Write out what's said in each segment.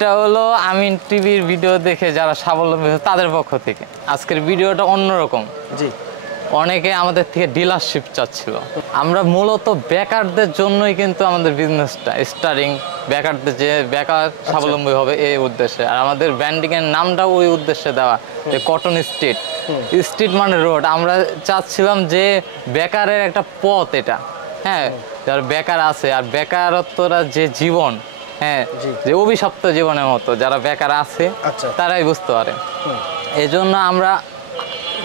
এটা হলো আমিন টিভির ভিডিও দেখে যারা স্বাবলম্বী তাদের পক্ষ থেকে আজকের ভিডিওটা অন্যরকম। জি, অনেকে আমাদের থেকে ডিলারশিপ চাচ্ছিল। আমরা মূলত বেকারদের জন্যই কিন্তু আমাদের বিজনেসটা স্টার্টিং, বেকারদের যে বেকার স্বাবলম্বী হবে এই উদ্দেশ্যে। আর আমাদের ব্র্যান্ডিং এর নামটাও ওই উদ্দেশ্যে দেওয়া, যে কটন স্ট্রিট। স্ট্রিট মানে রোড। আমরা চাচ্ছিলাম যে বেকারের একটা পথ এটা, হ্যাঁ, যারা বেকার আছে আর বেকারত্বরা যে জীবন, হ্যাঁ, যে অভিশপ্ত জীবনের মতো যারা বেকার আছে তারাই বুঝতে পারে। এই জন্য আমরা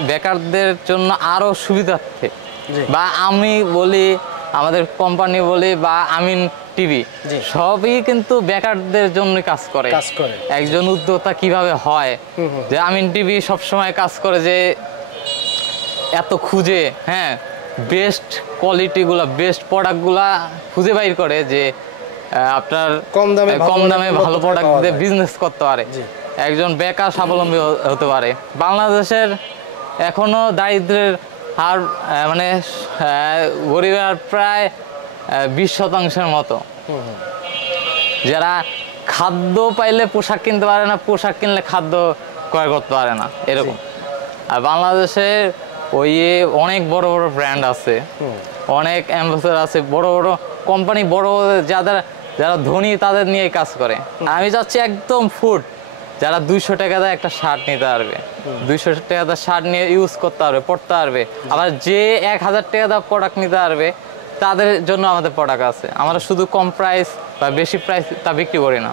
বেকারদের জন্য আরো সুবিধার্থে, বা আমি বলি, আমাদের কোম্পানি বলি, বা আমিন টিভি সবই কিন্তু বেকারদের জন্য কাজ করে। একজন উদ্যোক্তা কিভাবে হয়, যে আমিন টিভি সবসময় কাজ করে যে এত খুঁজে, হ্যাঁ, বেস্ট কোয়ালিটিগুলা, বেস্ট প্রোডাক্টগুলা খুঁজে বাইর করে, যে আপনার কম দামে ভালো প্রোডাক্ট দিয়ে বিজনেস করতে পারে, একজন বেকার স্বাবলম্বী হতে পারে। বাংলাদেশের এখনো দারিদ্র্যের হার মানে গরিবের প্রায় 20% মতো, যারা খাদ্য পাইলে পোশাক কিনতে পারে না, পোশাক কিনলে খাদ্য ক্রয় করতে পারে না, এরকম। আর বাংলাদেশের ওই অনেক বড় বড় ব্র্যান্ড আছে, অনেক অ্যাম্বাসেডর আছে, বড় বড় কোম্পানি, বড় যারা ধনী তাদের নিয়ে কাজ করে। আমি চাচ্ছি একদম ফুড, যারা 200 টাকা দিয়ে একটা শার্ট নিতে পারবে, 200 টাকা দিয়ে শার্ট নিয়ে ইউজ করতে পারবে, পড়তে পারবে। আবার যে 1000 টাকা দিয়ে প্রোডাক্ট নিতে পারবে তাদের জন্য আমাদের প্রোডাক্ট আছে। আমরা শুধু কম প্রাইস বা বেশি প্রাইস তা বিক্রি করি না,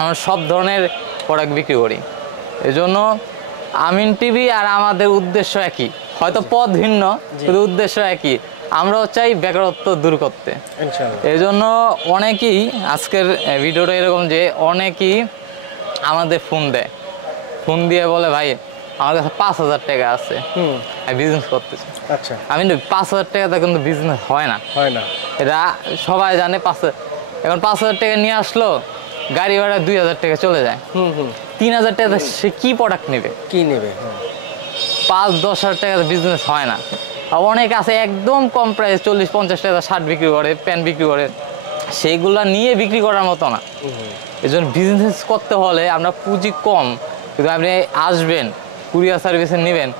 আমরা সব ধরনের প্রোডাক্ট বিক্রি করি। এজন্য আমিন টিভি আর আমাদের উদ্দেশ্য একই, হয়তো পথ ভিন্ন কিন্তু উদ্দেশ্য একই। আমরাও চাই বেকারত্ব দূর করতে। এই জন্য অনেকেই, আজকের ভিডিওটা এরকম যে অনেকেই আমাদের ফোন দেয়, ফোন দিয়ে বলে ভাই আমার কাছে 5000 টাকা আছে, আমি বিজনেস করতেছি। আচ্ছা, আমি 5000 টাকাতে কিন্তু বিজনেস হয় না, এটা সবাই জানে। এখন 5000 টাকা নিয়ে আসলো, গাড়ি ভাড়া 2000 টাকা চলে যায়, 3000 টাকা সে কি প্রোডাক্ট নেবে, 5-10 হাজার টাকাতে বিজনেস হয় না। অনেক আছে একদম কম প্রাইস, 40-50 টাকা শার্ট বিক্রি করে, প্যান্ট বিক্রি করে, সেইগুলা নিয়ে বিক্রি করার মতো না। এই জন্য বিজনেস করতে হলে আমরা পুঁজি কম, কিন্তু আপনি আসবেন, কুরিয়ার সার্ভিসে নেবেন,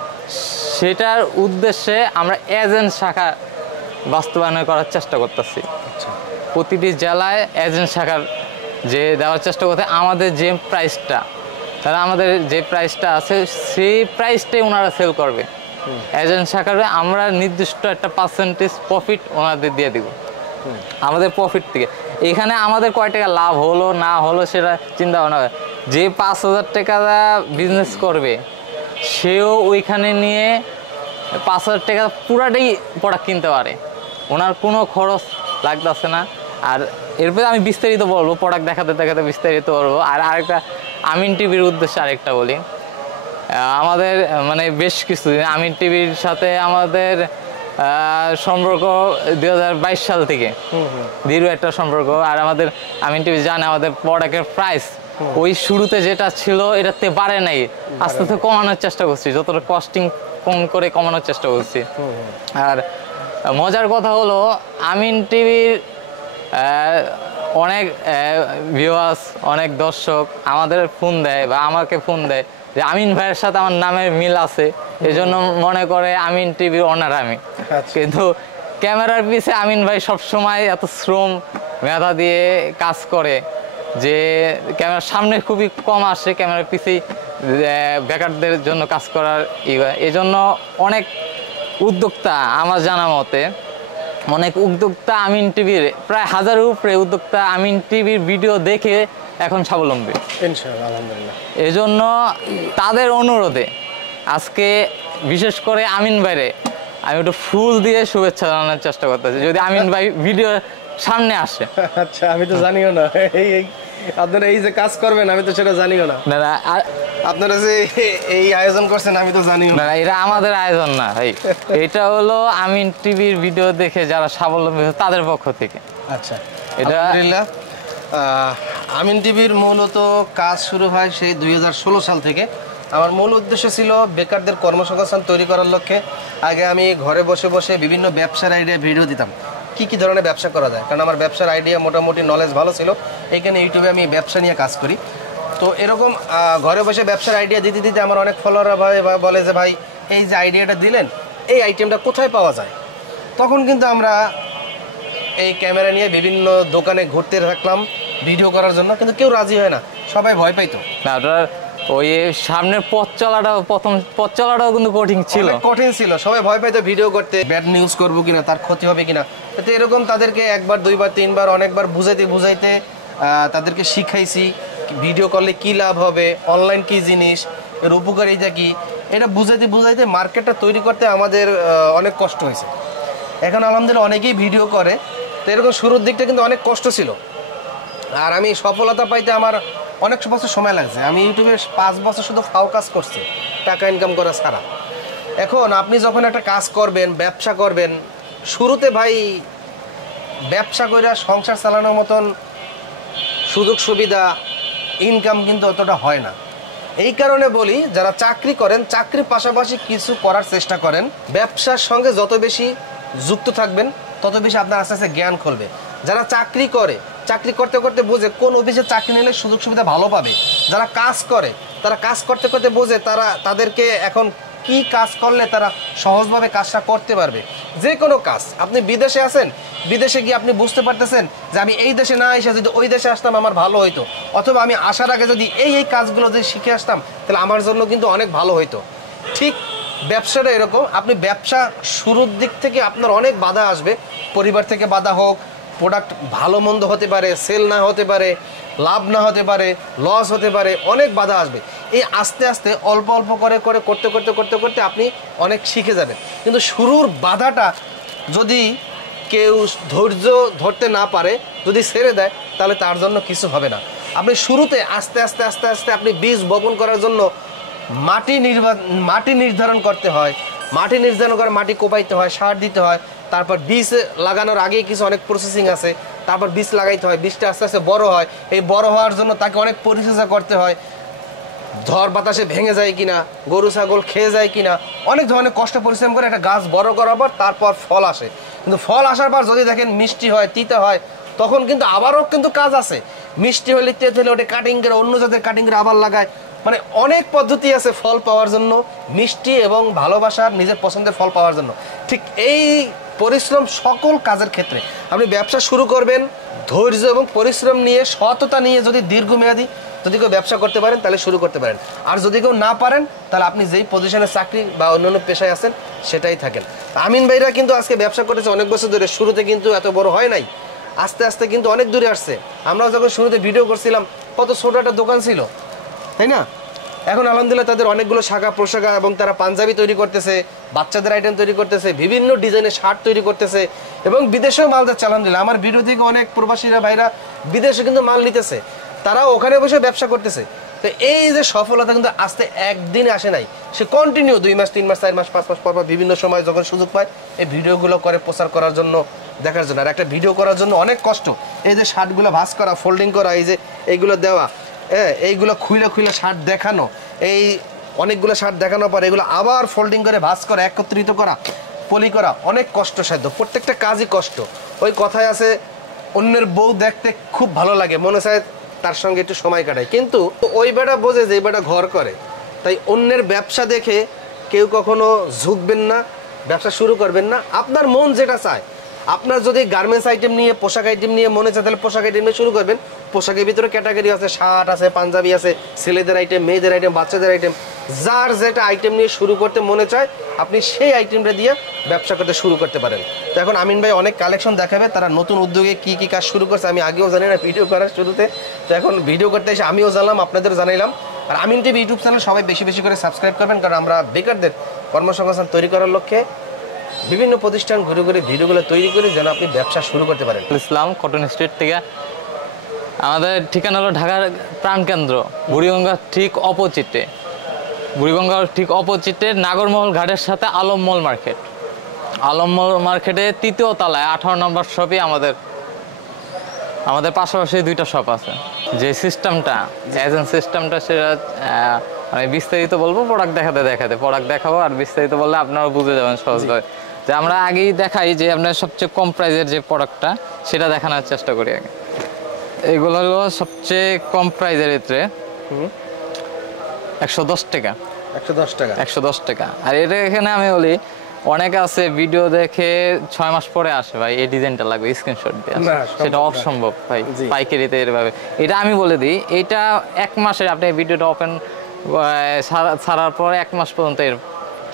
সেটার উদ্দেশ্যে আমরা এজেন্ট শাখা বাস্তবায়ন করার চেষ্টা করতেছি। প্রতিটি জেলায় এজেন্ট শাখার যে দেওয়ার চেষ্টা করতে, আমাদের যে প্রাইসটা, তারা আমাদের যে প্রাইসটা আছে সেই প্রাইসটাই ওনারা সেল করবে। এজেন্ট শাখার আমরা নির্দিষ্ট একটা পার্সেন্টেজ প্রফিট ওনাদের দিয়ে দিব আমাদের প্রফিট থেকে। এখানে আমাদের কয় টাকা লাভ হলো না হলো সেটা চিন্তা ভাবনা। যে 5000 টাকা বিজনেস করবে সেও ওইখানে নিয়ে 5000 টাকা পুরাটাই প্রোডাক্ট কিনতে পারে, ওনার কোনো খরচ লাগতেছে না। আর এরপরে আমি বিস্তারিত বলবো, প্রোডাক্ট দেখাতে দেখাতে বিস্তারিত বলবো। আর আরেকটা আমিন টিভির উদ্দেশ্যে আরেকটা বলি, আমাদের মানে বেশ কিছুদিন আমিন টিভির সাথে আমাদের সম্পর্ক 2022 সাল থেকে দীর্ঘ একটা সম্পর্ক। আর আমাদের আমিন টিভি জানে আমাদের প্রোডাক্টের প্রাইস ওই শুরুতে যেটা ছিল এটাতে বাড়ে নাই, আস্তে আস্তে কমানোর চেষ্টা করছি, যতটা কস্টিং কম করে কমানোর চেষ্টা করছি। আর মজার কথা হলো আমিন টিভির অনেক ভিউয়ার্স, অনেক দর্শক আমাদের ফোন দেয় বা আমাকে ফোন দেয় যে আমিন ভাইয়ের সাথে আমার নামের মিল আছে, এজন্য মনে করে আমিন টিভির ওনার আমি। কিন্তু ক্যামেরার পিছে আমিন ভাই সবসময় এত শ্রম মেধা দিয়ে কাজ করে যে ক্যামেরার সামনে খুবই কম আসে, ক্যামেরার পিছেই বেকারদের জন্য কাজ করার এই জন্য অনেক উদ্যোক্তা, আমার জানা মতে অনেক উদ্যোক্তা আমিন টিভির প্রায় 1000-এর উপরে উদ্যোক্তা আমিন টিভির ভিডিও দেখে এখন স্বাবলম্বী ইনশাআল্লাহ, আলহামদুলিল্লাহ। এই জন্য তাদের অনুরোধে আজকে বিশেষ করে আমিন ভাইরে আমি একটু ফুল দিয়ে শুভেচ্ছা জানানোর চেষ্টা করতেছি, যদি আমিন ভাই ভিডিও সামনে আসে। আচ্ছা, আমি তো জানিও না আপনারা এই যে কাজ করবেন, আমি তো সেটা জানিও না। না, আপনারা যে এই আয়োজন করছেন আমি তো জানিও না। এটা আমাদের আয়োজন না ভাই, এটা হলো আমিন টিভির ভিডিও দেখে যারা স্বাবলম্বী তাদের পক্ষ থেকে। আচ্ছা, এটা আলহামদুলিল্লাহ। আমিন টিভির মূলত কাজ শুরু হয় সেই 2016 সাল থেকে। আমার মূল উদ্দেশ্য ছিল বেকারদের কর্মসংস্থান তৈরি করার লক্ষ্যে। আগে আমি ঘরে বসে বসে বিভিন্ন ব্যবসার আইডিয়া ভিডিও দিতাম, কি ধরনের ব্যবসা করা যায়, কারণ আমার ব্যবসার আইডিয়া মোটামুটি নলেজ ভালো ছিল। এইখানে ইউটিউবে আমি ব্যবসা নিয়ে কাজ করি। তো এরকম ঘরে বসে ব্যবসার আইডিয়া দিতে দিতে আমার অনেক ফলোয়াররা বলে যে ভাই এই যে আইডিয়াটা দিলেন এই আইটেমটা কোথায় পাওয়া যায়। তখন কিন্তু আমরা এই ক্যামেরা নিয়ে বিভিন্ন দোকানে ঘুরতে থাকলাম ভিডিও করার জন্য, কিন্তু কেউ রাজি হয় না, সবাই ভয় পাইতো। আপনার ওই সামনের প্রথম পথ চলাটাও কিন্তু কঠিন ছিল, কঠিন ছিল, সবাই ভয় পাইতো ভিডিও করতে, ব্যাড নিউজ করবো কিনা, তার ক্ষতি হবে কিনা। তো এরকম তাদেরকে একবার দুইবার তিনবার অনেকবার বুঝাইতে তাদেরকে শিখাইছি ভিডিও করলে কি লাভ হবে, অনলাইন কি জিনিস, এর উপকারিতা কি, এটা বুঝাইতে মার্কেটটা তৈরি করতে আমাদের অনেক কষ্ট হয়েছে। এখন আলহামদুলিল্লাহ অনেকেই ভিডিও করে। তো এরকম শুরুর দিকটা কিন্তু অনেক কষ্ট ছিল, আর আমি সফলতা পাইতে আমার অনেক বছর সময় লাগছে। আমি ইউটিউবে 5 বছর শুধু ফাও কাজ করছি, টাকা ইনকাম করা ছাড়া। এখন আপনি যখন একটা কাজ করবেন, ব্যবসা করবেন, শুরুতে ভাই ব্যবসা করে সংসার চালানোর মতন সুযোগ সুবিধা ইনকাম কিন্তু অতটা হয় না। এই কারণে বলি যারা চাকরি করেন, চাকরির পাশাপাশি কিছু করার চেষ্টা করেন। ব্যবসার সঙ্গে যত বেশি যুক্ত থাকবেন তত বেশি আপনার আস্তে আস্তে জ্ঞান খুলবে। যারা চাকরি করে, চাকরি করতে করতে বোঝে কোন অফিসে চাকরি নিলে সুযোগ সুবিধা ভালো পাবে। যারা কাজ করে তারা কাজ করতে করতে বোঝে তাদেরকে এখন কি কাজ করলে তারা সহজভাবে কাজটা করতে পারবে। যে কোনো কাজ, আপনি বিদেশে আছেন, বিদেশে গিয়ে আপনি বুঝতে পারতেছেন যে আমি এই দেশে না এসে যদি ওই দেশে আসতাম আমার ভালো হইতো, অথবা আমি আসার আগে যদি এই কাজগুলো যদি শিখে আসতাম তাহলে আমার জন্য কিন্তু অনেক ভালো হইতো। ঠিক ব্যবসাটা এরকম, আপনি ব্যবসা শুরুর দিক থেকে আপনার অনেক বাধা আসবে, পরিবার থেকে বাধা হোক, প্রোডাক্ট ভালো মন্দ হতে পারে, সেল না হতে পারে, লাভ না হতে পারে, লস হতে পারে, অনেক বাধা আসবে। এই আস্তে আস্তে অল্প অল্প করে করতে আপনি অনেক শিখে যাবেন। কিন্তু শুরুর বাধাটা যদি কেউ ধৈর্য ধরতে না পারে, যদি ছেড়ে দেয়, তাহলে তার জন্য কিছু হবে না। আপনি শুরুতে আস্তে আস্তে আপনি বীজ বপন করার জন্য মাটি নির্ধারণ করতে হয়, মাটি নির্ধারণ করে মাটি কোপাইতে হয়, সার দিতে হয়, তারপর বীজ লাগানোর আগেই কিছু অনেক প্রসেসিং আছে, তারপর বীজ লাগাইতে হয়, বীজটা আস্তে আস্তে বড় হয়। এই বড় হওয়ার জন্য তাকে অনেক পরিচর্যা করতে হয়, ঝড় বাতাসে ভেঙে যায় কিনা, গরু ছাগল খেয়ে যায় কিনা, অনেক ধরনের কষ্ট পরিশ্রম করে একটা গাছ বড় করার পর তারপর ফল আসে। কিন্তু ফল আসার পর যদি দেখেন মিষ্টি হয়, তিতা হয়, তখন কিন্তু আবারও কিন্তু কাজ আছে। মিষ্টি হলে তেত হলে ওটা কাটিং করে অন্য জাতের কাটিং করে আবার লাগায়, মানে অনেক পদ্ধতি আছে ফল পাওয়ার জন্য, মিষ্টি এবং ভালোবাসার নিজের পছন্দের ফল পাওয়ার জন্য। ঠিক এই পরিশ্রম সকল কাজের ক্ষেত্রে আপনি ব্যবসা শুরু করবেন ধৈর্য এবং পরিশ্রম নিয়ে, সততা নিয়ে, যদি দীর্ঘমেয়াদী যদি কেউ ব্যবসা করতে পারেন তাহলে শুরু করতে পারেন। আর যদি কেউ না পারেন তাহলে আপনি যেই পজিশনে চাকরি বা অন্যান্য পেশায় আছেন সেটাই থাকেন। আমিন ভাইরা কিন্তু আজকে ব্যবসা করেছে অনেক বছর ধরে, শুরুতে কিন্তু এত বড় হয় নাই, আস্তে আস্তে কিন্তু অনেক দূরে আসছে। আমরা যখন শুরুতে ভিডিও করছিলাম কত ছোট একটা দোকান ছিল, তাই না? এখন আলহামদুলিল্লাহ তাদের অনেকগুলো শাখা প্রশাখা, এবং তারা পাঞ্জাবি তৈরি করতেছে, বাচ্চাদের আইটেম তৈরি করতেছে, বিভিন্ন ডিজাইনের শার্ট তৈরি করতেছে, এবং বিদেশেও মাল যাচ্ছে আলহামদুলিল্লাহ। আমার ভিডিও থেকে অনেক প্রবাসীরা ভাইরা বিদেশে কিন্তু মাল নিতেছে, তারাও ওখানে বসে ব্যবসা করতেছে। তো এই যে সফলতা কিন্তু আস্তে একদিনে আসে নাই, সে কন্টিনিউ 2 মাস 3 মাস 4 মাস 5 মাস পর বিভিন্ন সময় যখন সুযোগ পায় এই ভিডিওগুলো করে প্রচার করার জন্য, দেখার জন্য। আর একটা ভিডিও করার জন্য অনেক কষ্ট, এই যে শার্টগুলো ভাঁজ করা, ফোল্ডিং করা, এই যে এইগুলো দেওয়া, এইগুলো খুলে শার্ট দেখানো, এই অনেকগুলো শার্ট দেখানোর পর এগুলো আবার ফোল্ডিং করে ভাঁজ করা, একত্রিত করা, পলি করা, অনেক কষ্টসাধ্য, প্রত্যেকটা কাজই কষ্ট। ওই কথায় আছে অন্যের বউ দেখতে খুব ভালো লাগে, মনে চায় তার সঙ্গে একটু সময় কাটায়, কিন্তু ওই বেটা বোঝে যে এই বেটা ঘর করে। তাই অন্যের ব্যবসা দেখে কেউ কখনো ঝুঁকবেন না, ব্যবসা শুরু করবেন না। আপনার মন যেটা চায়, আপনার যদি গার্মেন্টস আইটেম নিয়ে, পোশাক আইটেম নিয়ে মনে চায় তাহলে পোশাক আইটেম নিয়ে শুরু করবেন। পোশাকের ভিতরে ক্যাটাগরি আছে, শার্ট আছে, পাঞ্জাবি আছে, ছেলেদের আইটেম, মেয়েদের আইটেম, বাচ্চাদের আইটেম, যার যেটা আইটেম নিয়ে শুরু করতে মনে চায় আপনি সেই আইটেমটা দিয়ে ব্যবসা করতে শুরু করতে পারেন। তো এখন আমিন ভাই অনেক কালেকশন দেখাবে, তারা নতুন উদ্যোগে কি কি কাজ শুরু করছে আমি আগেও জানি না ভিডিও করার শুরুতে। তো এখন ভিডিও করতে এসে আমিও জানলাম, আপনাদের জানাইলাম। আর আমিন টিভি ইউটিউব চ্যানেল সবাই বেশি বেশি করে সাবস্ক্রাইব করবেন, কারণ আমরা বেকারদের কর্মসংস্থান তৈরি করার লক্ষ্যে বিভিন্ন প্রতিষ্ঠান ঘুরে ঘুরে ভিডিওগুলো তৈরি করি যেন আপনি ব্যবসা শুরু করতে পারেন। ইসলাম কটন স্ট্রিট থেকে, আমাদের ঠিকানা হলো ঢাকার প্রাণকেন্দ্র বুড়িগঙ্গার ঠিক অপোজিটে, বুড়িগঙ্গার ঠিক অপোজিটে নাগরমহল ঘাটের সাথে আলমমল মার্কেট। আলমমল মার্কেটে 3য় তলায় 18 নম্বর শপে আমাদের পাশাপাশি 2টা শপ আছে। যে সিস্টেমটা, এজেন্ট সিস্টেমটা, সেটা আমি বিস্তারিত বলবো, প্রোডাক্ট দেখাতে প্রোডাক্ট দেখাবো, আর বিস্তারিত বললে আপনারা বুঝে যাবেন সহজভাবে। যে আমরা আগেই দেখাই যে আপনার সবচেয়ে কম প্রাইজের যে প্রোডাক্টটা সেটা দেখানোর চেষ্টা করি আগে। এইগুলো হলো সবচেয়ে কম প্রাইজের ভিতরে 110 টাকা। 110 টাকা। 110 টাকা। আর এটা এখানে আমি বলি অনেকে আছে ভিডিও দেখে 6 মাস পরে আসে ভাই এই ডিজাইনটা লাগবে স্ক্রিনশট দিয়ে আসে। না, সেটা সম্ভব না। অসম্ভব ভাই জি। পাইকারিতে এভাবে। এটা আমি বলে দিই এটা 1 মাসের আপনি ভিডিওটা ওপেন ছাড়ার পর 1 মাস পর্যন্ত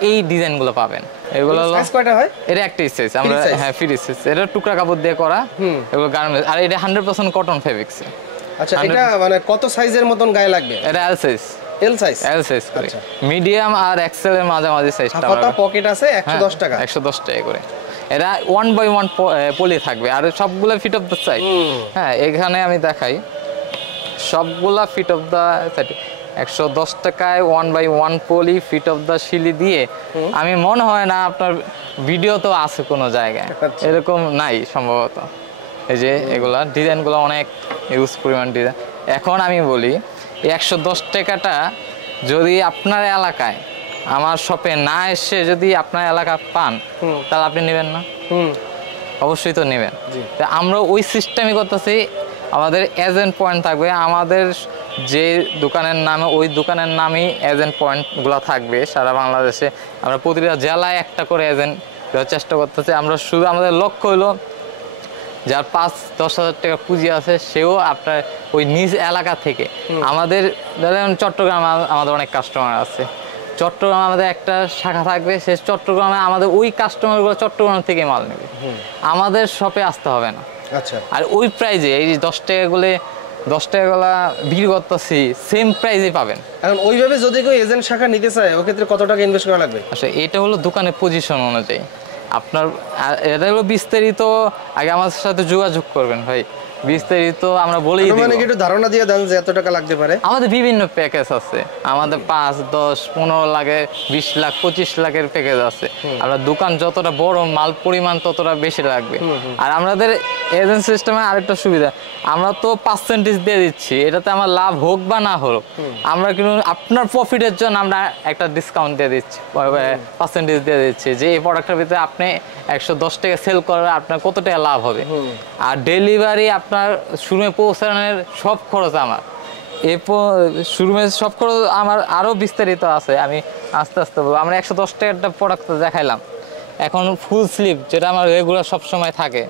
এই ডিজাইনগুলো পাবেন। এগুলো হলো সাইজ কয়টা হয়? এটা একটা সাইজ আমরা Free size? হ্যাঁ ফ্রি সাইজ। এটা টুকরা কাপড় দিয়ে করা এগুলো গার্মেন্টস আর এটা 100% কটন ফেব্রিক্স। আচ্ছা, এটা মানে কত সাইজের মতন গায়ে লাগবে? এটা L size. L size? L size করে মিডিয়াম আর এক্সেল এর মাঝামাঝি সাইজটা কত পকেট আছে? 110 টাকা। 110 টাকা করে। এটা 1 বাই 1 পলি থাকবে আর সবগুলো ফিট অফ দ্য সাইড। হ্যাঁ এখানে আমি দেখাই সবগুলা ফিট অফ দ্য সাইড 110 টাকায় 1 by 1 poly fit of the শিলি দিয়ে আমি মনে হয় না আপনার ভিডিও তো আছে কোনো জায়গায় এরকম নাই সম্ভবত। এই যে এগুলা ডিজাইনগুলো অনেক ইউজ পরিমাণ ডিজাইন। এখন আমি বলি 110 টাকাটা যদি আপনার এলাকায় আমার শপে না এসে যদি আপনার এলাকা পান তাহলে আপনি নেবেন না? অবশ্যই তো নেবেন। তো আমরা ওই সিস্টেমই করতেছি। আমাদের এজেন্ট পয়েন্ট থাকবে আমাদের যে দোকানের নামে ওই দোকানের নামই এজেন্ট পয়েন্টগুলো থাকবে সারা বাংলাদেশে। আমরা প্রতিটা জেলায় একটা করে এজেন্ট দেওয়ার চেষ্টা করতেছি। আমরা শুধু আমাদের লক্ষ্য হলো যার 5-10 হাজার টাকা পুঁজি আছে সেও আপনার ওই নিজ এলাকা থেকে আমাদের ধরেন চট্টগ্রামে আমাদের অনেক কাস্টমার আছে, চট্টগ্রামে আমাদের একটা শাখা থাকবে, সে চট্টগ্রামে আমাদের ওই কাস্টমারগুলো চট্টগ্রাম থেকে মাল নেবে, আমাদের শপে আসতে হবে না। আচ্ছা, আর ওই প্রাইজে এই 10 টাকাগুলো 10 টাকাগুলা বিক্রি করতেছি সেম প্রাইজে পাবেন। এখন ওইভাবে যদি কেউ এজেন্ট শাখা নিতে চায় ওই ক্ষেত্রে কত টাকা ইনভেস্ট করা লাগবে? আচ্ছা এটা হলো দোকানের পজিশন অনুযায়ী আপনার এটা হলো বিস্তারিত আগে আমার সাথে যোগাযোগ করবেন ভাই, বিস্তারিত আমরা বলেই দিব। মানে কি একটু ধারণা দিয়ে দেন যে এত টাকা লাগতে পারে? আমাদের বিভিন্ন প্যাকেজ আছে, আমাদের 5, 10, 15 লাখের 20 লাখ 25 লাখের প্যাকেজ আছে। আমরা দোকান যতটা বড় মাল পরিমাণ ততটা বেশি লাগবে। আর আমাদের এজেন্ট সিস্টেমে আরেকটা সুবিধা আমরা তো পার্সেন্টেজ দিয়ে দিচ্ছি, এটাতে আমার লাভ হোক বা না হোক আমরা কিন্তু আপনার প্রফিটের জন্য আমরা একটা ডিসকাউন্ট দিয়ে দিচ্ছি, পার্সেন্টেজ দিয়ে দিচ্ছি যে এই প্রোডাক্টের ভিতরে আপনি 110 টাকা সেল করলে আপনার কত টাকা লাভ হবে। আর ডেলিভারি আপনার শোরুমে পৌঁছানোর সব খরচ আমার, শোরুমের সব খরচ আমার আরও বিস্তারিত আছে, আমি আস্তে আস্তে বলবো। আমরা 110 টাকারটা প্রোডাক্ট দেখাইলাম, এখন ফুল স্লিভ যেটা আমার রেগুলার সবসময় থাকে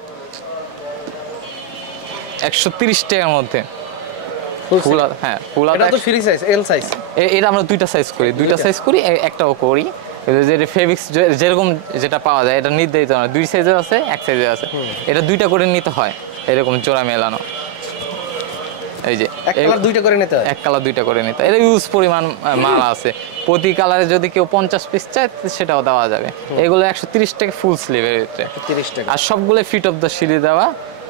130 টাকার মধ্যে। হ্যাঁ ফুল এটা তো ফ্রি সাইজ এল সাইজ। এটা আমরা দুইটা সাইজ করি, একটাও করি। যে ফেব্রিক্স যেরকম যেটা পাওয়া যায় এটা নির্ধারিত না, 2 সাইজের আছে 1 সাইজের আছে, এটা 2টা করে নিতে হয় এরকম জোড়া মেলানো। এই যে এক কালার 2টা করে নিতে হয়, এক কালার 2টা করে নিতে হয়। এটা ইউজ পরিমাণ মাল আছে, প্রতি কালারে যদি কেউ 50 পিস চায় সেটাও দেওয়া যাবে। এগুলো 130 টাকা ফুল স্লিভের ভিতরে 30 টাকা। আর সবগুলো ফিট অফ দ্য শিলি দেওয়া,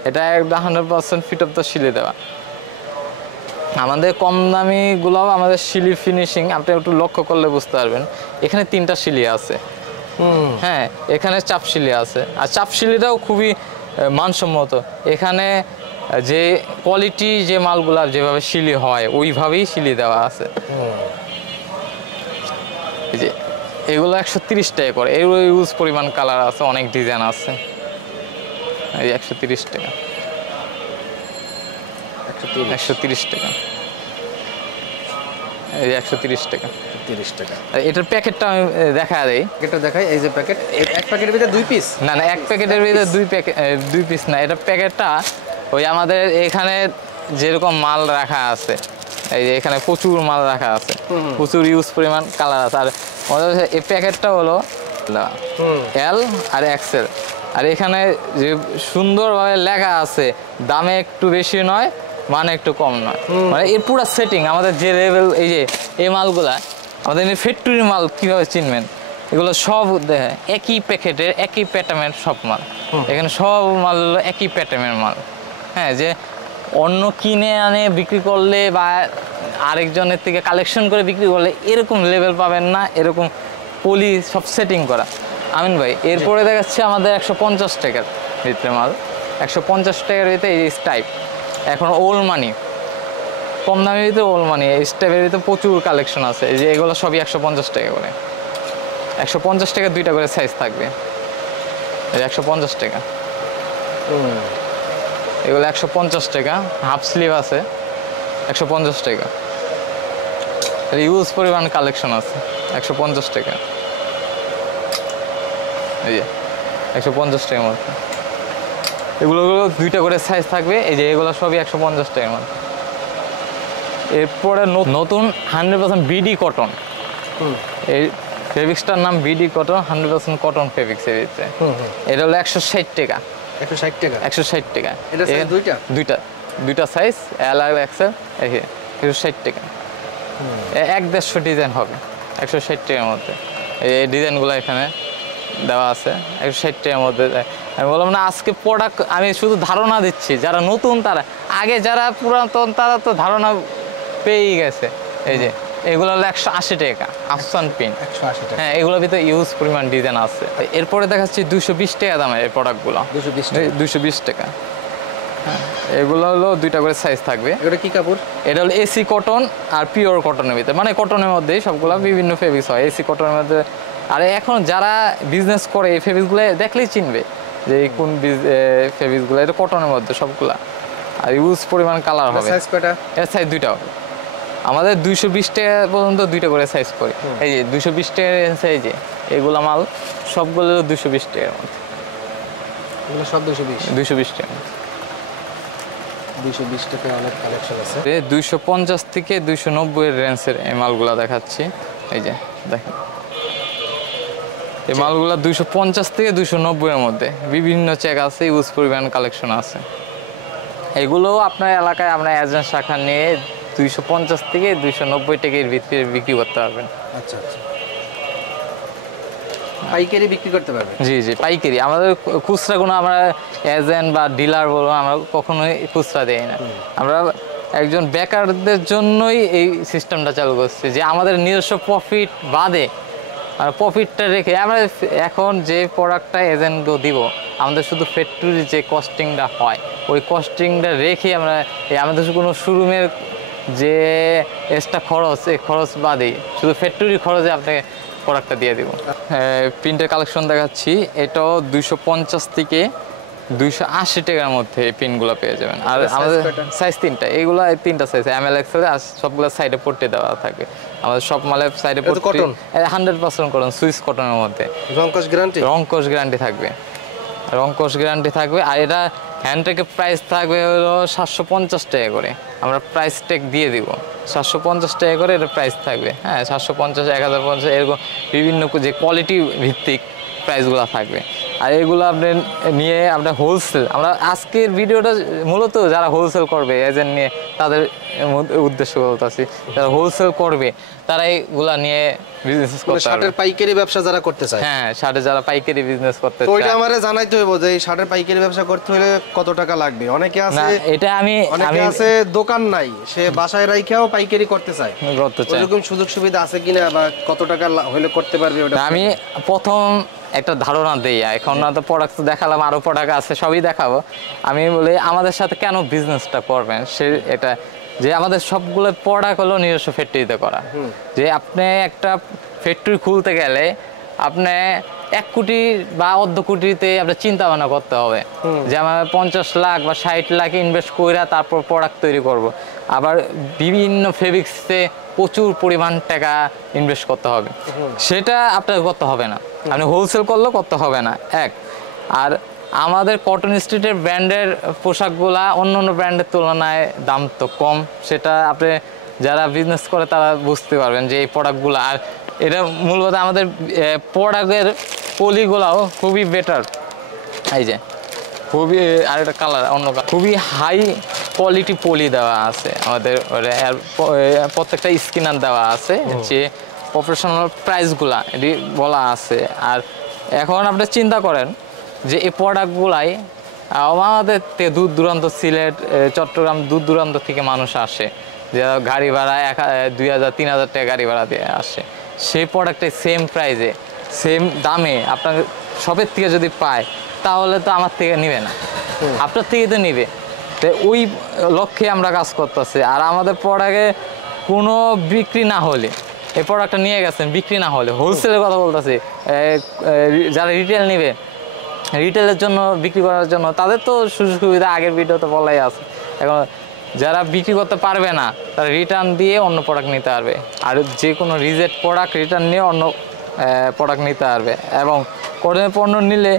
এটা 100% ফিট অফ দ্য শিলি দেওয়া। আমাদের কম দামি গুলাও আমাদের শিলি ফিনিশিং আপনি একটু লক্ষ্য করলে বুঝতে পারবেন। এখানে 3টা শিলি আছে, হ্যাঁ এখানে চাপ শিলি আছে, আর চাপ শিলিটাও খুবই মানসম্মত। এখানে যে কোয়ালিটি যে মালগুলা যেভাবে শিলি হয় ওইভাবেই শিলি দেওয়া আছে। এই যে এগুলো 130 টাকা করে, এর ইউজ পরিমাণ কালার আছে, অনেক ডিজাইন আছে। এই 130 টাকা, 130 টাকা, এই 130 টাকা, 30 টাকা। এটার প্যাকেটটা আমি দেখা দেই। এটা দেখাই, এই যে প্যাকেট, এক প্যাকেটের ভিতরে 2 পিস? না না, এক প্যাকেটের ভিতরে 2 পিস না, এটা প্যাকেটটা ওই আমাদের এখানে যেরকম মাল রাখা আছে, এই যে এখানে প্রচুর মাল রাখা আছে, প্রচুর ইউজ পরিমাণ কালার আছে। আর এই প্যাকেটটা হলো এল আর এক্সেল, আর এখানে যে সুন্দরভাবে লেখা আছে দামে একটু বেশি নয় মানে একটু কম নয়, মানে এর পুরো সেটিং আমাদের যে লেভেল। এই যে এই মালগুলা আমাদের ফ্যাক্টরির মাল কিভাবে চিনবেন, এগুলো সব দেখে একই প্যাকেটের একই প্যাটার্নের সব মাল, এখানে সব মাল একই প্যাটার্নের মাল। হ্যাঁ, যে অন্য কিনে আনে বিক্রি করলে বা আরেকজনের থেকে কালেকশন করে বিক্রি করলে এরকম লেভেল পাবেন না, এরকম পলি সব সেটিং করা। আমিন ভাই এরপরে দেখাচ্ছে আমাদের 150 টাকার ভিতরে মাল, 150 টাকার ভিতরে এই স্টাইপ। এখন ওল্ড মানি কম দামের ভিতরে ওল্ড মানি এই স্টাইপের ভিতরে প্রচুর কালেকশন আছে। এই যে এগুলো সবই 150 টাকা করে, 150 টাকা 2টা করে সাইজ থাকবে। এই 150 টাকা, এগুলো 150 টাকা। হাফ স্লিভ আছে 150 টাকা, ইউজ পরিমাণ কালেকশন আছে 150 টাকা, এই যে 150 টাকার মধ্যে। এগুলো দুইটা করে সাইজ থাকবে, এই যে এগুলো সবই 150 টাকার মধ্যে। এরপরে নতুন 100% বিডি কটন, এই ফেব্রিক্সটার নাম বিডি কটন, 100% কটন ফেব্রিক্স এর ভিতরে। এটা হলো 160 টাকা। 160 টাকা? 160 টাকা। এটা সাইজ দুইটা সাইজ, এল আর এক্সেল। এই 160 টাকা। 150 ডিজাইন হবে 160 টাকার মধ্যে। এই ডিজাইনগুলো এখানে দেওয়া আছে 160 টাকার মধ্যে। আমি বললাম না, আজকে প্রোডাক্ট আমি শুধু ধারণা দিচ্ছি, যারা নতুন তারা, আগে যারা পুরাতন তারা তো ধারণা পেয়েই গেছে। এই যে এগুলো হলো 180 টাকা, আফসান পিন। 180 টাকা। হ্যাঁ, এগুলোর ভিতরে ইউজ পরিমাণ ডিজাইন আছে। এরপরে দেখাচ্ছি 220 টাকা দামের এই প্রোডাক্টগুলো। 220 টাকা। হ্যাঁ, এগুলো হলো দুইটা করে সাইজ থাকবে। এটা কি কাপড়? এটা হলো এসি কটন আর পিওর কটনের ভিতরে, মানে কটনের মধ্যেই সবগুলো বিভিন্ন ফেব্রিক্স হয় এসি কটনের মধ্যে। আর এখন যারা বিজনেস করে এই ফেব্রিক্সগুলো দেখলেই চিনবে যে কোন ফেব্রিক্সগুলো, এটা কটনের মধ্যে সবগুলা। আর ইউজ পরিমাণ কালার হবে। সাইজ কয়টা? এর সাইজ দুইটা হবে। আমাদের 220 টাকা পর্যন্ত দুইটা করে সাইজ করি। এই যে 220 টাকার সাইজে এগুলা মাল সবগুলো 220 টাকার মধ্যে। এগুলো সব 220? 220 টাকা। 220 টাকা অনেক কালেকশন আছে। 250 থেকে 290 এর রেঞ্জের এই মালগুলা দেখাচ্ছি। এই যে দেখেন, এই মালগুলা 250 থেকে 290 এর মধ্যে বিভিন্ন চেক আছে, ইউজ পরিমাণ কালেকশন আছে। এগুলো আপনার এলাকায় আপনার এজেন্ট শাখা নিয়ে 250 থেকে 290 টাকার ভিতরে বিক্রি করতে পারবেন। আচ্ছা আচ্ছা, পাইকারি বিক্রি করতে পারবেন? জি জি, পাইকারি। আমাদের খুচরা কোনো আমরা এজেন্ট বা ডিলার বলবো, আমরা কখনোই খুচরা দেই না। আমরা একজন বেকারদের জন্যই এই সিস্টেমটা চালু করছি, যে আমাদের নিজস্ব প্রফিট বাদে আর প্রফিটটা রেখে আমরা এখন যে প্রোডাক্টটা এজেন্টকেও দিব, আমাদের শুধু ফ্যাক্টরির যে কস্টিংটা হয় ওই কস্টিংটা রেখে আমরা আমাদের কোনো শোরুমের যে এক্সট্রা খরচ, এই খরচ বাদেই শুধু ফ্যাক্টরির খরচে আপনাকে প্রোডাক্টটা দিয়ে দিব। প্রিন্টের কালেকশন দেখাচ্ছি, এটাও 250 থেকে 280 টাকার মধ্যে এই পিনগুলো পেয়ে যাবেন। আর আমাদের সাইজ তিনটা, এইগুলো তিনটা সাইজ, এমএল এক্সেল, আর সবগুলো সাইডে পট্টি দেওয়া থাকে। আমাদের সব মালের সাইডে পট্টি 100% কটন, সুইস কটনের মধ্যে। রংকশ গ্যারান্টি? রংকশ গ্যারান্টি থাকবে, রংকশ গ্যারান্টি থাকবে। আর এটা হ্যান্ডটেকের প্রাইস থাকবে হলো 750 টাকা করে। আমরা প্রাইস ট্যাগ দিয়ে দিব 750 টাকা করে, এটা প্রাইস থাকবে। হ্যাঁ, 750, 1050 এরকম বিভিন্ন যে কোয়ালিটি ভিত্তিক প্রাইসগুলো থাকবে। আর এগুলো আপনি নিয়ে আপনার হোলসেল, আমরা আজকের ভিডিওটা মূলত যারা হোলসেল করবে এজেন্ট নিয়ে তাদের উদ্দেশ্য বলতেছি, যারা হোলসেল করবে তারা এইগুলা নিয়ে বিজনেস করতে পারবে। শার্টের পাইকারি ব্যবসা যারা করতে চায়, হ্যাঁ, শার্টের যারা পাইকারি বিজনেস করতে চায়, ওইটা আমারে জানাইতে হবে যে এই শার্টের পাইকারি ব্যবসা করতে হলে কত টাকা লাগবে। অনেকে আছে, এটা অনেকে আছে দোকান নাই, সে বাসায় রাইখাও পাইকারি করতে চায়, এরকম সুযোগ সুবিধা আছে কিনা বা কত টাকা হলে করতে পারবে ওটা? আমি প্রথম একটা ধারণা দেই, এখন তো প্রোডাক্ট দেখালাম, আরো প্রোডাক্ট আছে, সবই দেখাবো। আমি বলি আমাদের সাথে কেন বিজনেসটা করবেন, সে এটা যে আমাদের সবগুলো প্রোডাক্ট হলো নিজস্ব ফ্যাক্টরিতে করা। যে আপনি একটা ফ্যাক্টরি খুলতে গেলে আপনি 1 কোটি বা অর্ধ কোটিতে আপনার চিন্তা ভাবনা করতে হবে যে আমার 50 লাখ বা 60 লাখ ইনভেস্ট করে তারপর প্রোডাক্ট তৈরি করব। আবার বিভিন্ন ফেব্রিক্সে প্রচুর পরিমাণ টাকা ইনভেস্ট করতে হবে, সেটা আপনার করতে হবে না। আপনি হোলসেল করলেও করতে হবে না। আর আমাদের কটন স্ট্রিটের ব্র্যান্ডের পোশাকগুলা অন্য অন্য ব্র্যান্ডের তুলনায় দাম তো কম, সেটা আপনি যারা বিজনেস করে তারা বুঝতে পারবেন যে এই প্রোডাক্টগুলো। আর এটা মূলত আমাদের প্রোডাক্টের পলিগুলাও খুবই বেটার। এই যে খুবই, আর একটা কালার অন্য খুবই হাই কোয়ালিটি পলি দেওয়া আছে আমাদের, প্রত্যেকটা স্কিনার দেওয়া আছে, যে প্রফেশনাল প্রাইসগুলা এটি বলা আছে। আর এখন আপনি চিন্তা করেন যে এই প্রোডাক্টগুলাই আমাদের দূর দূরান্ত, সিলেট, চট্টগ্রাম, দূর দূরান্ত থেকে মানুষ আসে, যে গাড়ি ভাড়া 2000, 3000 টাকা গাড়ি ভাড়া দিয়ে আসে। সেই প্রোডাক্টে সেম প্রাইসে, সেম দামে আপনার সবের থেকে যদি পায়, তাহলে তো আমার থেকে নিবে না, আপনার থেকেই তো নিবে। তো ওই লক্ষ্যে আমরা কাজ করতেছি। আর আমাদের প্রোডাক্টে কোনো বিক্রি না হলে, এই প্রোডাক্টটা নিয়ে গেছেন বিক্রি না হলে, হোলসেলের কথা বলতেছি, যারা রিটেল নেবে, রিটেলের জন্য, বিক্রি করার জন্য তাদের তো সুযোগ সুবিধা আগের ভিডিওতে বলাই আছে। এখন যারা বিক্রি করতে পারবে না তারা রিটার্ন দিয়ে অন্য প্রোডাক্ট নিতে পারবে, আর যে কোনো রিজেক্ট প্রোডাক্ট রিটার্ন নিয়ে অন্য প্রোডাক্ট নিতে পারবে। এবং কটনের পণ্য নিলে,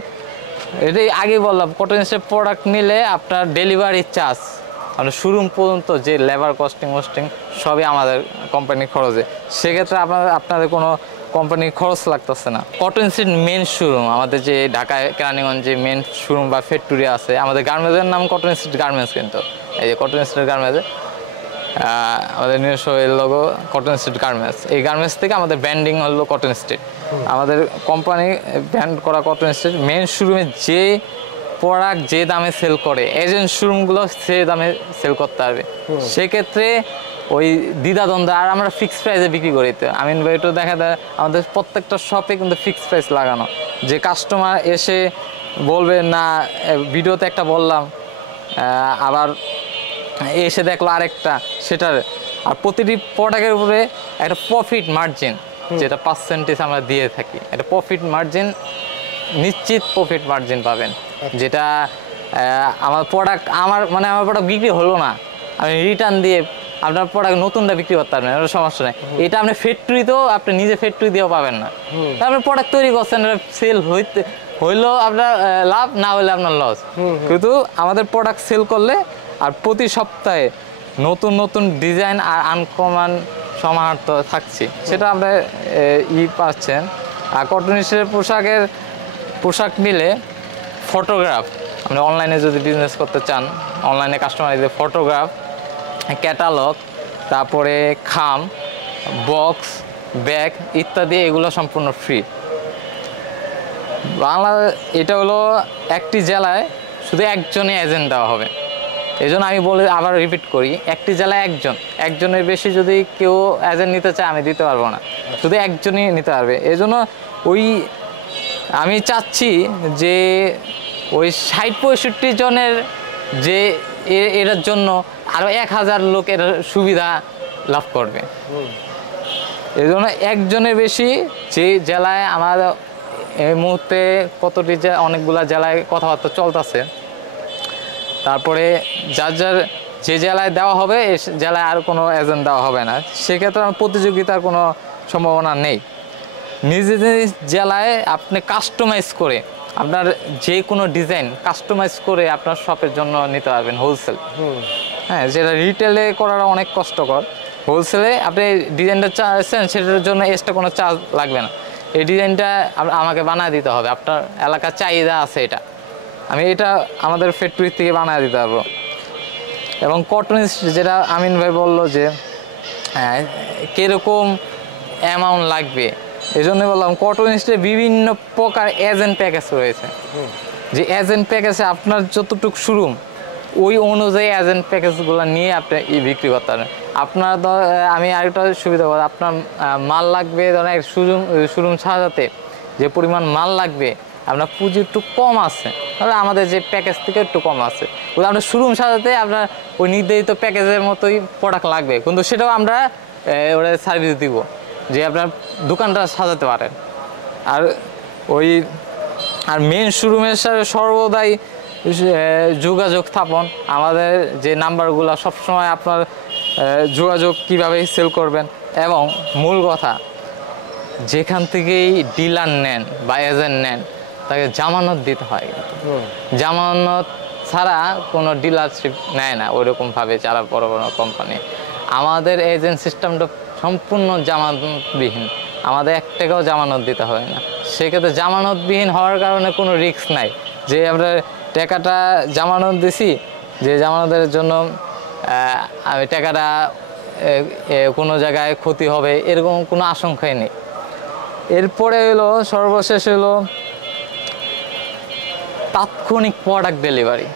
এটাই আগে বললাম, কটন স্টেপ প্রোডাক্ট নিলে আপনার ডেলিভারি চার্জ মানে শোরুম পর্যন্ত যে লেবার কস্টিং সবই আমাদের কোম্পানির খরচে, সেক্ষেত্রে আপনাদের কোনো কোম্পানির খরচ লাগতেছে না। কটন স্ট্রিট মেন শোরুম আমাদের যে ঢাকায় কেরানীগঞ্জে মেন শোরুম বা ফ্যাক্টরি আছে, আমাদের গার্মেন্টসের নাম কটন স্ট্রিট গার্মেন্টস, কিন্তু এই যে কটন স্ট্রিট গার্মেন্টসে আমাদের নিজস্ব লোগো কটন স্ট্রিট গার্মেন্টস। এই গার্মেন্টস থেকে আমাদের ব্র্যান্ডিং হলো কটন স্ট্রিট। আমাদের কোম্পানি ব্র্যান্ড করা কটন স্ট্রিট মেন শোরুমে যে প্রোডাক্ট যে দামে সেল করে এজেন্ট শোরুমগুলো সে দামে সেল করতে পারবে, সেক্ষেত্রে ওই দ্বিধাদ্বন্দ্ব। আর আমরা ফিক্সড প্রাইসে বিক্রি করি। তো আমিন ভাই একটু দেখা যায় আমাদের প্রত্যেকটা শপে কিন্তু ফিক্সড প্রাইস লাগানো, যে কাস্টমার এসে বলবে না ভিডিওতে একটা বললাম আবার এসে দেখলো আরেকটা, সেটার আর প্রতিটি প্রোডাক্টের উপরে একটা প্রফিট মার্জিন, যেটা পার্সেন্টেজ আমরা দিয়ে থাকি, একটা প্রফিট মার্জিন, নিশ্চিত প্রফিট মার্জিন পাবেন। যেটা আমার প্রোডাক্ট আমার প্রোডাক্ট বিক্রি হলো না, আমি রিটার্ন দিয়ে আপনার প্রোডাক্ট নতুনটা বিক্রি করতে পারবেন, এটা সমস্যা নেই। এটা আপনি ফ্যাক্টরিতেও আপনি নিজে ফ্যাক্টরি দিয়েও পাবেন না। আপনি প্রোডাক্ট তৈরি করছেন, সেল হইলেও আপনার লাভ, না হলে আপনার লস। কিন্তু আমাদের প্রোডাক্ট সেল করলে আর প্রতি সপ্তাহে নতুন নতুন ডিজাইন আর আনকমন সমাহার তো থাকছে, সেটা আপনার পাচ্ছেন। আর কটন স্টিচের পোশাক নিলে ফটোগ্রাফ, আপনি অনলাইনে যদি বিজনেস করতে চান, অনলাইনে কাস্টমাইজের ফটোগ্রাফ, ক্যাটালগ, তারপরে খাম, বক্স, ব্যাগ ইত্যাদি, এগুলো সম্পূর্ণ ফ্রি। এটা হলো একটি জেলায় শুধু একজনই এজেন্ট দেওয়া হবে। এই জন্য আমি আবার রিপিট করি, একটি জেলায় একজনের বেশি যদি কেউ এজেন্ট নিতে চায় আমি দিতে পারবো না, শুধু একজনই নিতে পারবে। এই জন্য আমি চাচ্ছি যে ওই 60-65 জনের যে এর জন্য আরও 1000 লোক এর সুবিধা লাভ করবে। এই জন্য একজনের বেশি যে জেলায় আমার এই মুহূর্তে অনেকগুলা জেলায় কথাবার্তা চলতেছে, তারপরে যার যে জেলায় দেওয়া হবে এই জেলায় আর কোনো এজেন্ট দেওয়া হবে না, সেক্ষেত্রে আমার প্রতিযোগিতার কোনো সম্ভাবনা নেই। নিজ জেলায় আপনি কাস্টমাইজ করে আপনার যে কোনো ডিজাইন কাস্টমাইজ করে আপনার শপের জন্য নিতে পারবেন হোলসেল। হ্যাঁ, যেটা রিটেলে করাটা অনেক কষ্টকর, হোলসেলে আপনি ডিজাইনটা চাচ্ছেন সেটার জন্য এক্সট্রা কোনো চার্জ লাগবে না। এই ডিজাইনটা আমাকে বানিয়ে দিতে হবে, আপনার এলাকার চাহিদা আছে এটা, আমি এটা আমাদের ফ্যাক্টরি থেকে বানিয়ে দিতে পারবো। এবং কটন যেটা আমিন ভাই বললো যে কীরকম অ্যামাউন্ট লাগবে, এই জন্য বললাম কটন স্টিচে বিভিন্ন প্রকার এজেন্ট প্যাকেজ রয়েছে। যে এজেন্ট প্যাকেজে আপনার যতটুকু শোরুম ওই অনুযায়ী এজেন্ট প্যাকেজগুলো নিয়ে আপনি বিক্রি করতে পারেন। আপনার আমি আরেকটা সুবিধা বলি, আপনার মাল লাগবে ধরেন শোরুম সাজাতে যে পরিমাণ মাল লাগবে, আপনার পুঁজি একটু কম আছে, তাহলে আমাদের যে প্যাকেজ থেকে একটু কম আছে, আপনার শোরুম সাজাতে আপনার ওই নির্ধারিত প্যাকেজের মতোই প্রোডাক্ট লাগবে, কিন্তু সেটাও আমরা ওরা সার্ভিস দিব যে আপনার দোকানটা সাজাতে পারেন। আর মেন শোরুমের সাথে সর্বদাই যোগাযোগ স্থাপন, আমাদের যে নাম্বারগুলো সবসময় আপনার যোগাযোগ কিভাবে সেল করবেন। এবং মূল কথা, যেখান থেকেই ডিলার নেন বা এজেন্ট নেন তাকে জামানত দিতে হয়, জামানত ছাড়া কোনো ডিলারশিপ নেয় না ওইরকমভাবে যারা বড় বড় কোম্পানি। আমাদের এজেন্ট সিস্টেমটা সম্পূর্ণ জামানতবিহীন, আমাদের 1 টাকাও জামানত দিতে হয় না। সেক্ষেত্রে জামানতবিহীন হওয়ার কারণে কোনো রিস্ক নাই যে আমরা টাকাটা জামানত দিছি, যে জামানতের জন্য আমি টাকাটা কোনো জায়গায় ক্ষতি হবে এরকম কোনো আশঙ্কাই নেই। এরপরে সর্বশেষ তাৎক্ষণিক প্রোডাক্ট ডেলিভারি।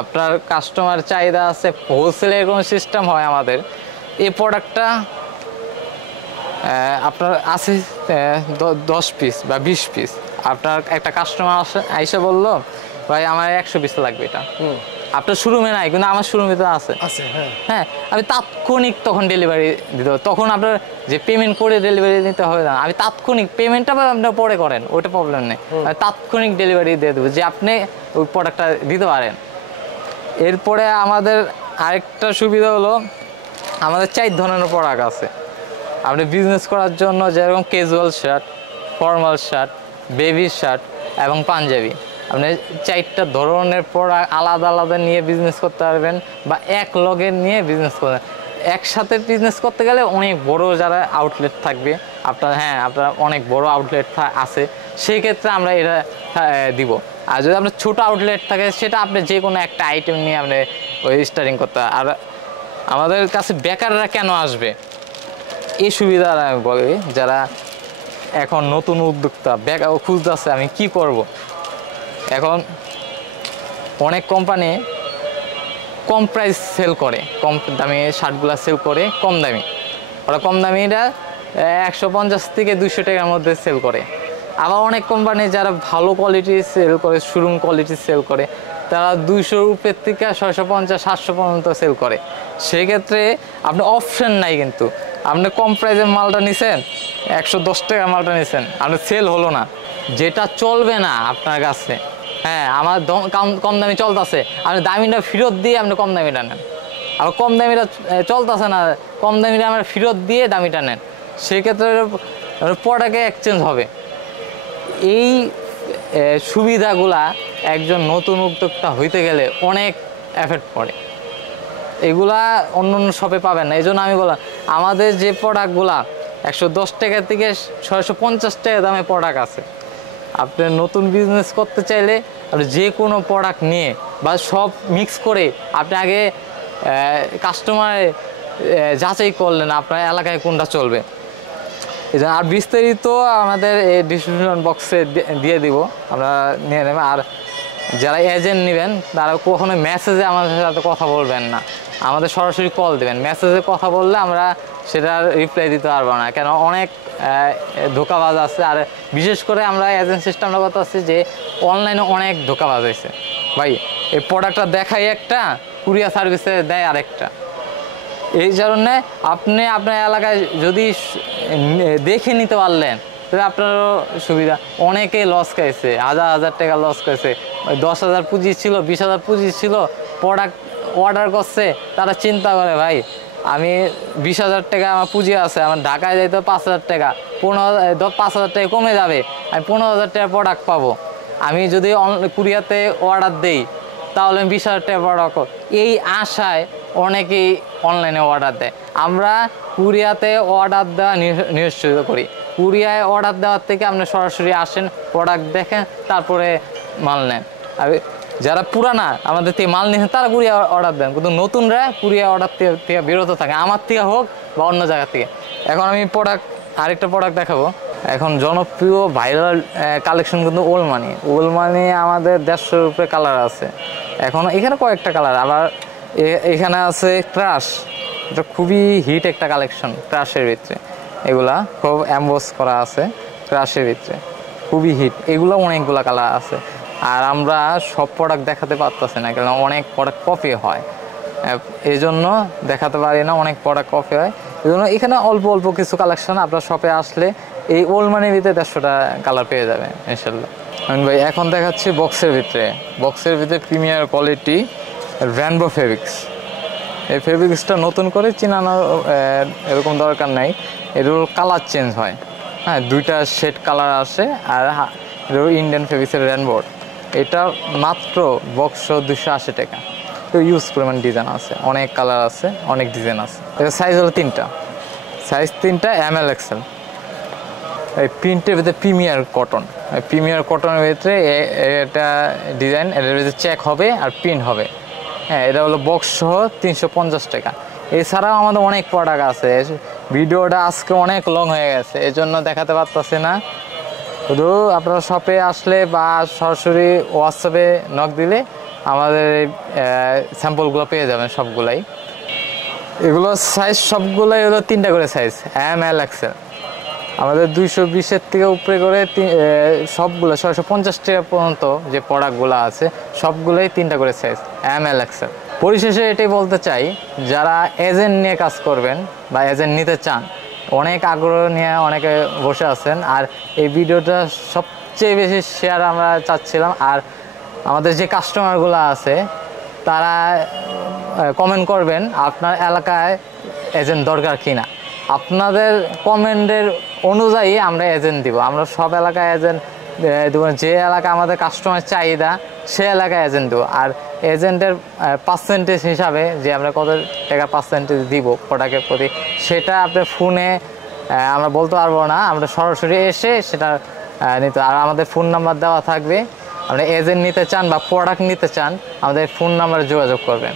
আপনার কাস্টমার চাহিদা আছে, হোলসেলের কোনো সিস্টেম হয় আমাদের, এই প্রোডাক্টটা আপনার আছে 10 পিস বা 20 পিস, আপনার একটা কাস্টমার আইসা বললো ভাই আমার 100 পিস লাগবে, এটা আপনার শোরুমে নাই কিন্তু আমার শোরুমে তো আছে। হ্যাঁ, আমি তাৎক্ষণিক তখন ডেলিভারি দিতে হবে। তখন আপনার যে পেমেন্ট করে ডেলিভারি দিতে হবে না, আমি তাৎক্ষণিক পেমেন্টটা আপনার পরে করেন, ওইটা প্রবলেম নেই, আমি তাৎক্ষণিক ডেলিভারি দিয়ে দেবো যে আপনি ওই প্রোডাক্টটা দিতে পারেন। এরপরে আমাদের আরেকটা সুবিধা হলো আমাদের 4 ধরনের প্রোডাক্ট আছে। আপনি বিজনেস করার জন্য যেরকম casual shirt, formal shirt, baby shirt এবং পাঞ্জাবি, আপনি 4টা ধরনের প্রোডাক্ট আলাদা আলাদা নিয়ে বিজনেস করতে পারবেন, বা এক লগে নিয়ে বিজনেস করতে। একসাথে বিজনেস করতে গেলে অনেক বড় যারা আউটলেট থাকবে আপনার, আপনার অনেক বড় আউটলেট আছে, সেই ক্ষেত্রে আমরা এটা দিব। আর যদি আপনার ছোটো আউটলেট থাকে, সেটা আপনি যে কোনো একটা আইটেম নিয়ে আপনি ওই স্টার্টিং করতে। আর আমাদের কাছে বেকাররা কেন আসবে, এই সুবিধা আমি বলি, যারা এখন নতুন উদ্যোক্তা বেকার খুঁজতেছে আমি কি করব। এখন অনেক কোম্পানি কম প্রাইস সেল করে, কম দামি শার্টগুলো সেল করে কম দামি। ওরা কম দামিটা 150 থেকে 200 টাকার মধ্যে সেল করে। আবার অনেক কোম্পানি যারা ভালো কোয়ালিটি সেল করে, শোরুম কোয়ালিটি সেল করে, তারা 200 রুপির থেকে 650-700 পর্যন্ত সেল করে। সেক্ষেত্রে আপনি অপশন নাই, কিন্তু আপনি কম প্রাইসের মালটা নিছেন, 110 টাকার মালটা নিছেন, আপনার সেল হলো না, যেটা চলবে না আপনার কাছে। আমার কম দামি চলতেছে, আপনি দামিটা ফেরত দিয়ে আপনি কম দামিটা নেন। আর কম দামিটা চলতেছে না, কম দামিটা আমরা ফেরত দিয়ে দামিটা নেন, সেক্ষেত্রে প্রোডাক্টে এক্সচেঞ্জ হবে। এই সুবিধাগুলা একজন নতুন উদ্যোক্তা হইতে গেলে অনেক এফেক্ট পড়ে, এগুলা অন্য অন্য শপে পাবেন না। এই জন্য আমি বললাম, আমাদের যে প্রোডাক্টগুলা 110 টাকা থেকে 650 টাকা দামে প্রোডাক্ট আছে। আপনি নতুন বিজনেস করতে চাইলে আপনি যে কোনো প্রোডাক্ট নিয়ে বা সব মিক্স করে আপনি আগে কাস্টমার যাচাই করলেন আপনার এলাকায় কোনটা চলবে। আর বিস্তারিত আমাদের এই ডিস্ট্রিবিউশন বক্সে দিয়ে দিব, আমরা নিয়ে নেবেন। আর যারা এজেন্ট নেবেন তারা কখনো মেসেজে আমাদের সাথে কথা বলবেন না, আমাদের সরাসরি কল দেবেন। মেসেজে কথা বললে আমরা সেটার রিপ্লাই দিতে পারবো না, কেন অনেক ধোঁকাবাজ আছে। আর বিশেষ করে আমরা এজেন্ট সিস্টেমটা কথা আছে যে অনলাইনে অনেক ধোঁকাবাজ আছে ভাই। এই প্রোডাক্টটা দেখাই একটা, কুরিয়ার সার্ভিসে দেয় আরেকটা। এই কারণে আপনি আপনার এলাকায় যদি দেখে নিতে পারলেন তাহলে আপনারও সুবিধা। অনেকে লস খাইছে, হাজার টাকা লস খাইছে। 10,000 পুঁজি ছিল, 20,000 পুঁজি ছিল, প্রোডাক্ট অর্ডার করছে, তারা চিন্তা করে ভাই আমি 20,000 টাকা আমার পুঁজি আছে, আমার ঢাকায় যাইতে 5,000 টাকা, 5,000 টাকা কমে যাবে, আমি 15,000 টাকা প্রোডাক্ট পাবো। আমি যদি কুরিয়াতে অর্ডার দেই তাহলে আমি 20,000 টাকা প্রোডাক্ট। এই আশায় অনেকেই অনলাইনে অর্ডার দেয়। আমরা কুরিয়াতে অর্ডার দেওয়া নিশ্চিত করি। কুরিয়ায় অর্ডার দেওয়ার থেকে আপনি সরাসরি আসেন, প্রোডাক্ট দেখেন, তারপরে মাল নেন। আর যারা পুরানা আমাদের থেকে মাল নিয়েছেন তারা কুরিয়া অর্ডার দেন, কিন্তু নতুনরা কুরিয়া অর্ডার থেকে বিরত থাকে, আমার থেকে হোক বা অন্য জায়গা থেকে। এখন আমি আরেকটা প্রোডাক্ট দেখাবো। এখন জনপ্রিয় ভাইরাল কালেকশন কিন্তু ওলমানি আমাদের 150 উপরে কালার আছে। এখন এখানে কয়েকটা কালার, আবার এখানে আছে ক্রাশ, এটা খুবই হিট একটা কালেকশন ক্রাশের ভিতরে। এগুলা খুব অ্যাম্বোস করা আছে ক্রাশের ভিতরে, খুবই হিট। এগুলো অনেকগুলা কালার আছে। আর আমরা সব প্রোডাক্ট দেখাতে পারতেছি না, কারণ অনেক প্রোডাক্ট কপি হয়, এই জন্য দেখাতে পারি না, অনেক প্রোডাক্ট কপি হয়। এই জন্য এখানে অল্প অল্প কিছু কালেকশন আপনার শপে আসলে এই ওলমানির ভিতরে 150টা কালার পেয়ে যাবেন ইনশাল্লাহ। ভাই এখন দেখাচ্ছি বক্সের ভিতরে প্রিমিয়ার কোয়ালিটি রেনবো ফেব্রিক্স। এই ফেব্রিক্সটা নতুন করে চিনানোর এরকম দরকার নাই, এগুলোর কালার চেঞ্জ হয়। 2টা শেড কালার আসে। আর ইন্ডিয়ান ফেব্রিক্সের রেনবোর, এটা মাত্র বক্স 280 টাকা। তো ইউজ পরিমাণ ডিজাইন আছে, অনেক কালার আছে, অনেক ডিজাইন আছে। এটা সাইজ হলো 3টা, সাইজ 3টা ML XL। এই প্রিন্টের ভিতরে প্রিমিয়ার কটনের ভিতরে এটা ডিজাইন, এটার ভিতরে চেক হবে আর প্রিন্ট হবে। এটা হলো বক্স সহ 350 টাকা। এছাড়াও আমাদের অনেক প্রোডাক্ট আছে। ভিডিওটা আজকে অনেক লং হয়ে গেছে, এই জন্য দেখাতে পারতেছি না। শুধু আপনারা শপে আসলে বা সরাসরি হোয়াটসঅ্যাপে নক দিলে আমাদের স্যাম্পলগুলো পেয়ে যাবেন সবগুলাই। এগুলো সাইজ সবগুলাই হলো 3টা করে সাইজ, ML XL। আমাদের 220-এর থেকে উপরে করে সবগুলো 650 টাকা পর্যন্ত যে প্রোডাক্টগুলো আছে সবগুলোই 3টা করে সাইজ, ML XL। পরিশেষে এটাই বলতে চাই, যারা এজেন্ট নিয়ে কাজ করবেন বা এজেন্ট নিতে চান, অনেক আগ্রহ নিয়ে অনেকে বসে আছেন। আর এই ভিডিওটা সবচেয়ে বেশি শেয়ার আমরা চাচ্ছিলাম। আর আমাদের যে কাস্টমারগুলো আছে তারা কমেন্ট করবেন আপনার এলাকায় এজেন্ট দরকার কিনা। আপনাদের কমেন্টের অনুযায়ী আমরা এজেন্ট দিব। আমরা সব এলাকায় এজেন্ট দেবো, যে এলাকা আমাদের কাস্টমার চাহিদা সে এলাকায় এজেন্ট দেবো। আর এজেন্টের পার্সেন্টেজ হিসাবে যে আমরা কত টাকা পার্সেন্টেজ দিব প্রোডাক্টের প্রতি, সেটা আপনি ফোনে আমরা বলতে পারবো না, আমরা সরাসরি এসে সেটা নিতে। আর আমাদের ফোন নাম্বার দেওয়া থাকবে, আপনি এজেন্ট নিতে চান বা প্রোডাক্ট নিতে চান আমাদের ফোন নাম্বারে যোগাযোগ করবেন।